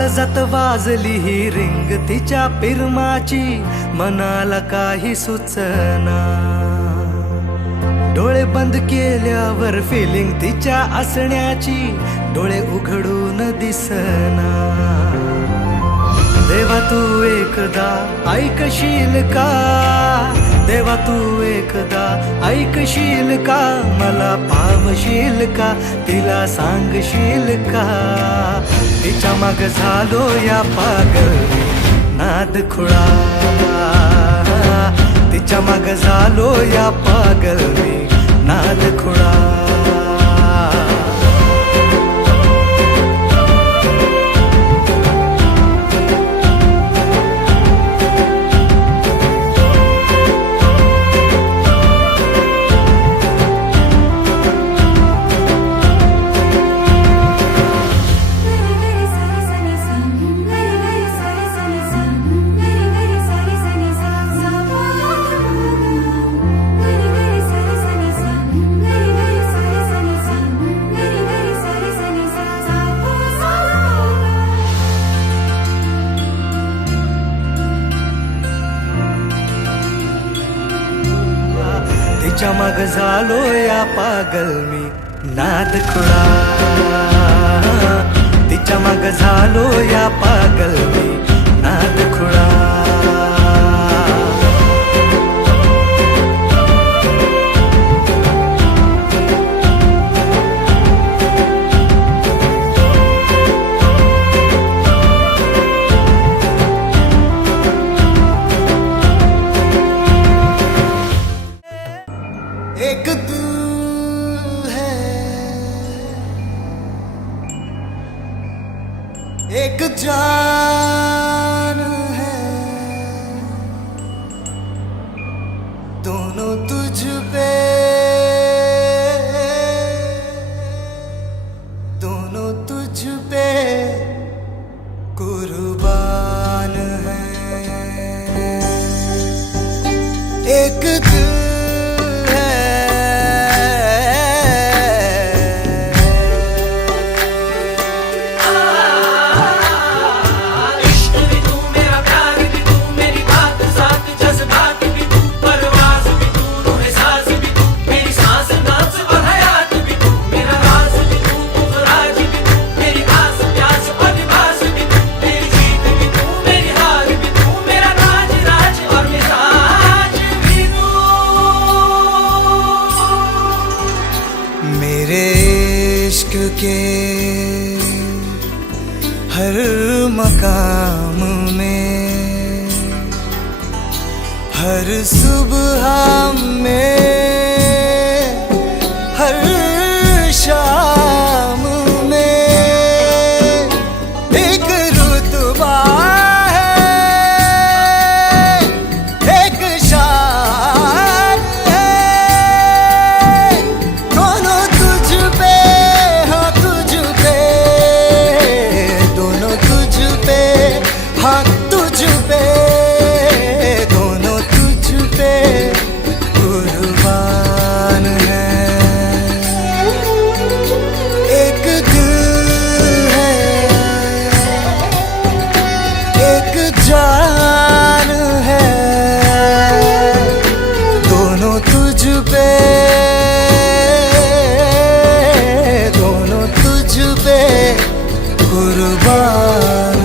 काळजात वाजली ही रिंग तिच्या पिरमाची, मनाला काही सुचना. डोळे बंद केल्यावर फिलिंग तिच्या असण्याची, डोळे उघडून दिसना. देवा तू एकदा ऐकशील का, देवा तू एकदा ऐकशील का, मला पावशील का, तिला सांगशील का. तिच्या माग झालो या पागल नाद खुळा, तिच्या माग झालो या पागल नाद खुळा. तिच्या माग झालो या पागल मी नाद खुळा, तिच्या माग झालो या पागल मी नाद खुळा. एक तू है, एक जान है, दोनों तुझ पे, दोनों तुझ पे कुर्बान है. एक दिल के हर मकाम में, हर सुबह में, हर शाम में एक रुतबा है, एक शान है, दोनों तुझ पे, हाँ तुझ पे, दोनों तुझ पे कुर्बान है. एक दिल है, एक जान है, दोनों तुझ पे, दोनों तुझ पे कुर्बान.